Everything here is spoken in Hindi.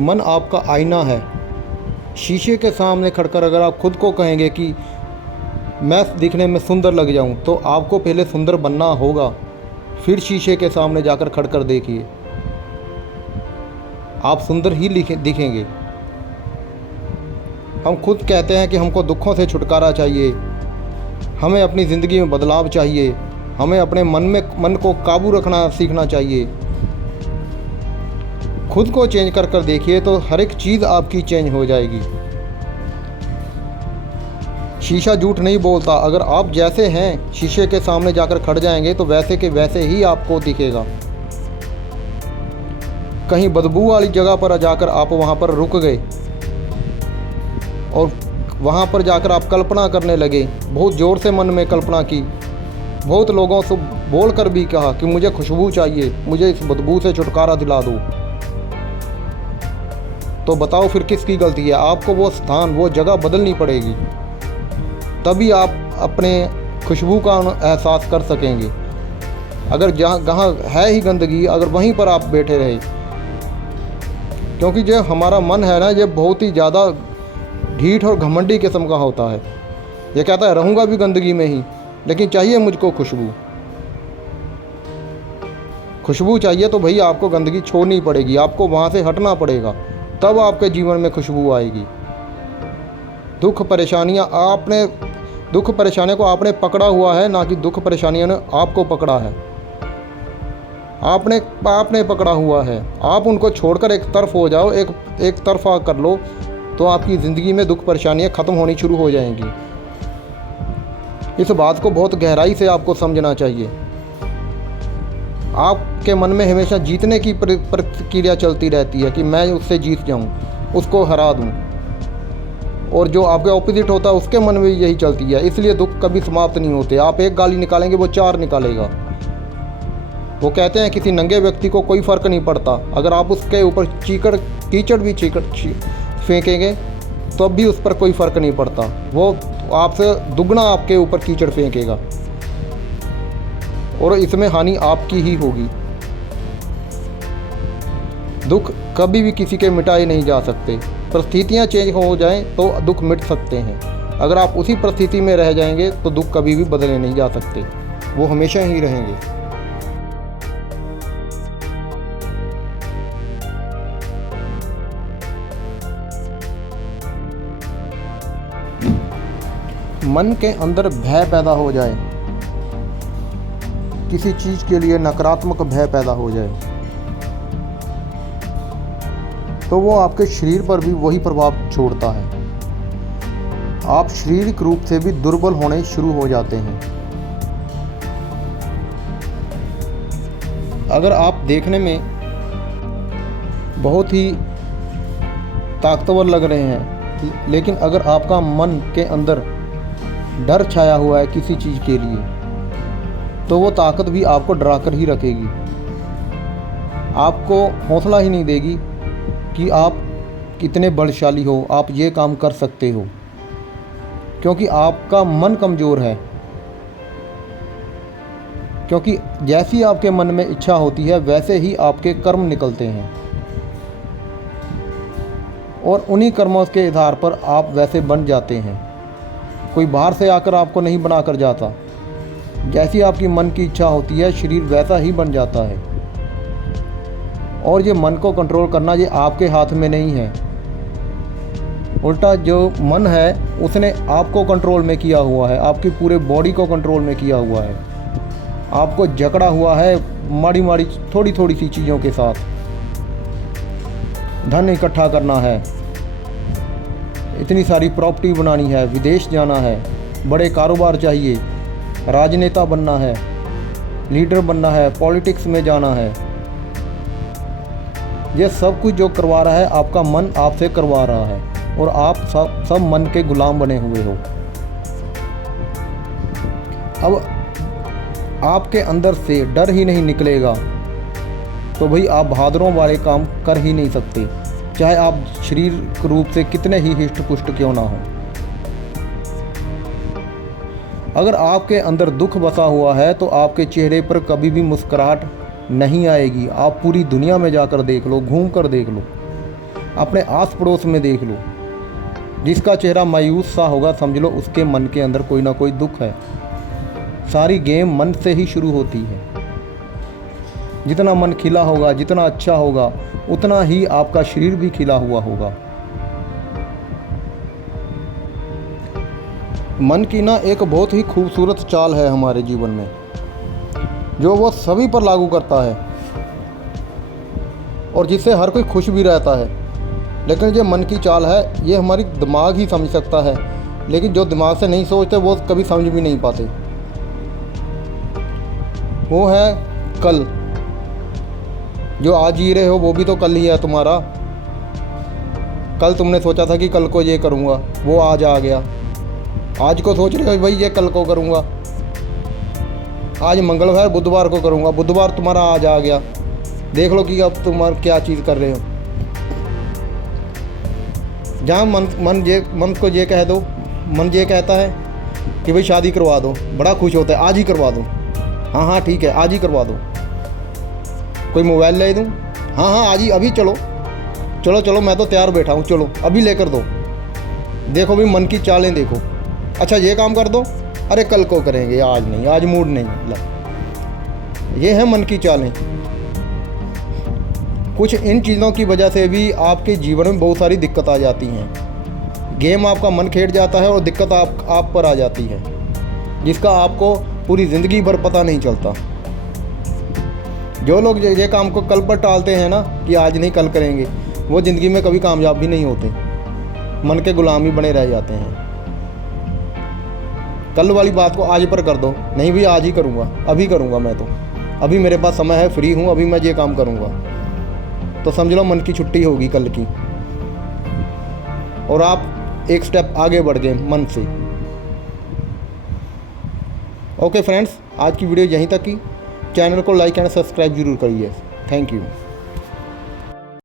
मन आपका आईना है। शीशे के सामने खड़कर अगर आप खुद को कहेंगे कि मैं दिखने में सुंदर लग जाऊं, तो आपको पहले सुंदर बनना होगा, फिर शीशे के सामने जाकर खड़कर देखिए, आप सुंदर ही दिखेंगे। हम खुद कहते हैं कि हमको दुखों से छुटकारा चाहिए, हमें अपनी ज़िंदगी में बदलाव चाहिए, हमें अपने मन को काबू रखना सीखना चाहिए। खुद को चेंज कर देखिए तो हर एक चीज़ आपकी चेंज हो जाएगी। शीशा झूठ नहीं बोलता। अगर आप जैसे हैं शीशे के सामने जाकर खड़ जाएंगे तो वैसे के वैसे ही आपको दिखेगा। कहीं बदबू वाली जगह पर जाकर आप वहाँ पर रुक गए और वहाँ पर जाकर आप कल्पना करने लगे, बहुत ज़ोर से मन में कल्पना की, बहुत लोगों से बोल कर भी कहा कि मुझे खुशबू चाहिए, मुझे इस बदबू से छुटकारा दिला दो, तो बताओ फिर किसकी गलती है? आपको वो स्थान, वो जगह बदलनी पड़ेगी, तभी आप अपने खुशबू का एहसास कर सकेंगे। अगर जहाँ है ही गंदगी, अगर वहीं पर आप बैठे रहे, क्योंकि जो हमारा मन है ना, ये बहुत ही ज़्यादा ढीठ और घमंडी किस्म का होता है। ये कहता है रहूँगा भी गंदगी में ही, लेकिन चाहिए मुझको खुशबू। खुशबू चाहिए तो भई आपको गंदगी छोड़नी पड़ेगी, आपको वहाँ से हटना पड़ेगा, तब आपके जीवन में खुशबू आएगी। दुख परेशानियों को आपने पकड़ा हुआ है, ना कि दुख परेशानियों ने आपको पकड़ा है। आपने पकड़ा हुआ है। आप उनको छोड़कर एक तरफ हो जाओ, एक तरफा कर लो, तो आपकी ज़िंदगी में दुख परेशानियाँ ख़त्म होनी शुरू हो जाएंगी। इस बात को बहुत गहराई से आपको समझना चाहिए। आपके मन में हमेशा जीतने की प्रक्रिया चलती रहती है कि मैं उससे जीत जाऊं, उसको हरा दूं, और जो आपके ऑपोजिट होता है उसके मन में यही चलती है। इसलिए दुख कभी समाप्त नहीं होते। आप एक गाली निकालेंगे, वो 4 निकालेगा। वो कहते हैं किसी नंगे व्यक्ति को कोई फ़र्क नहीं पड़ता, अगर आप उसके ऊपर कीचड़ फेंकेंगे तो अब भी उस पर कोई फ़र्क नहीं पड़ता, वो आपसे दुगना आपके ऊपर कीचड़ फेंकेगा, और इसमें हानि आपकी ही होगी। दुख कभी भी किसी के मिटाए नहीं जा सकते। परिस्थितियाँ चेंज हो जाएं तो दुख मिट सकते हैं। अगर आप उसी परिस्थिति में रह जाएंगे तो दुख कभी भी बदले नहीं जा सकते, वो हमेशा ही रहेंगे। मन के अंदर भय पैदा हो जाए, किसी चीज़ के लिए नकारात्मक भय पैदा हो जाए, तो वो आपके शरीर पर भी वही प्रभाव छोड़ता है। आप शारीरिक रूप से भी दुर्बल होने शुरू हो जाते हैं। अगर आप देखने में बहुत ही ताकतवर लग रहे हैं, लेकिन अगर आपका मन के अंदर डर छाया हुआ है किसी चीज़ के लिए, तो वो ताकत भी आपको डरा कर ही रखेगी, आपको हौसला ही नहीं देगी कि आप कितने बलशाली हो, आप ये काम कर सकते हो, क्योंकि आपका मन कमज़ोर है। क्योंकि जैसी आपके मन में इच्छा होती है वैसे ही आपके कर्म निकलते हैं, और उन्हीं कर्मों के आधार पर आप वैसे बन जाते हैं। कोई बाहर से आकर आपको नहीं बना कर जाता। जैसी आपकी मन की इच्छा होती है, शरीर वैसा ही बन जाता है। और ये मन को कंट्रोल करना ये आपके हाथ में नहीं है, उल्टा जो मन है उसने आपको कंट्रोल में किया हुआ है, आपकी पूरे बॉडी को कंट्रोल में किया हुआ है, आपको जकड़ा हुआ है माड़ी माड़ी थोड़ी थोड़ी सी चीज़ों के साथ। धन इकट्ठा करना है, इतनी सारी प्रॉपर्टी बनानी है, विदेश जाना है, बड़े कारोबार चाहिए, राजनेता बनना है, लीडर बनना है, पॉलिटिक्स में जाना है। ये सब कुछ जो करवा रहा है आपका मन आपसे करवा रहा है, और आप सब मन के गुलाम बने हुए हो। अब आपके अंदर से डर ही नहीं निकलेगा तो भाई आप बहादुरों वाले काम कर ही नहीं सकते, चाहे आप शारीरिक रूप से कितने ही हिष्ट पुष्ट क्यों ना हो। अगर आपके अंदर दुख बसा हुआ है तो आपके चेहरे पर कभी भी मुस्कुराहट नहीं आएगी। आप पूरी दुनिया में जाकर देख लो, घूम कर देख लो, अपने आस पड़ोस में देख लो, जिसका चेहरा मायूस सा होगा समझ लो उसके मन के अंदर कोई ना कोई दुख है। सारी गेम मन से ही शुरू होती है। जितना मन खिला होगा, जितना अच्छा होगा, उतना ही आपका शरीर भी खिला हुआ होगा। मन की ना एक बहुत ही खूबसूरत चाल है हमारे जीवन में, जो वो सभी पर लागू करता है और जिससे हर कोई खुश भी रहता है। लेकिन जो मन की चाल है ये हमारी दिमाग ही समझ सकता है, लेकिन जो दिमाग से नहीं सोचते वो कभी समझ भी नहीं पाते। वो है कल। जो आज जी रहे हो वो भी तो कल ही है तुम्हारा। कल तुमने सोचा था कि कल को ये करूँगा, वो आज आ गया। आज को सोच रहे हो भाई ये कल को करूँगा, आज मंगलवार बुधवार को करूँगा, बुधवार तुम्हारा आज आ गया। देख लो कि अब तुम क्या चीज़ कर रहे हो। जहाँ मन को ये कह दो, मन ये कहता है कि भाई शादी करवा दो, बड़ा खुश होता है, आज ही करवा दो। हाँ हाँ ठीक है, आज ही करवा दो। कोई मोबाइल ले दूँ, हाँ हाँ आज ही, अभी चलो चलो चलो, मैं तो तैयार बैठा हूँ, चलो अभी लेकर दो। देखो भी मन की चालें देखो। अच्छा ये काम कर दो, अरे कल को करेंगे, आज नहीं, आज मूड नहीं। ये है मन की चालें। कुछ इन चीज़ों की वजह से भी आपके जीवन में बहुत सारी दिक्कत आ जाती हैं। गेम आपका मन खेड़ जाता है और दिक्कत आप पर आ जाती है, जिसका आपको पूरी ज़िंदगी भर पता नहीं चलता। जो लोग ये काम को कल पर टालते हैं ना कि आज नहीं कल करेंगे, वो ज़िंदगी में कभी कामयाब भी नहीं होते, मन के गुलाम ही बने रह जाते हैं। कल वाली बात को आज पर कर दो, नहीं भी आज ही करूँगा, अभी करूँगा, मैं तो अभी मेरे पास समय है, फ्री हूँ, अभी मैं ये काम करूँगा, तो समझ लो मन की छुट्टी होगी कल की, और आप एक स्टेप आगे बढ़ गए मन से। ओके फ्रेंड्स, आज की वीडियो यहीं तक की। चैनल को लाइक एंड सब्सक्राइब जरूर करिए। Thank you.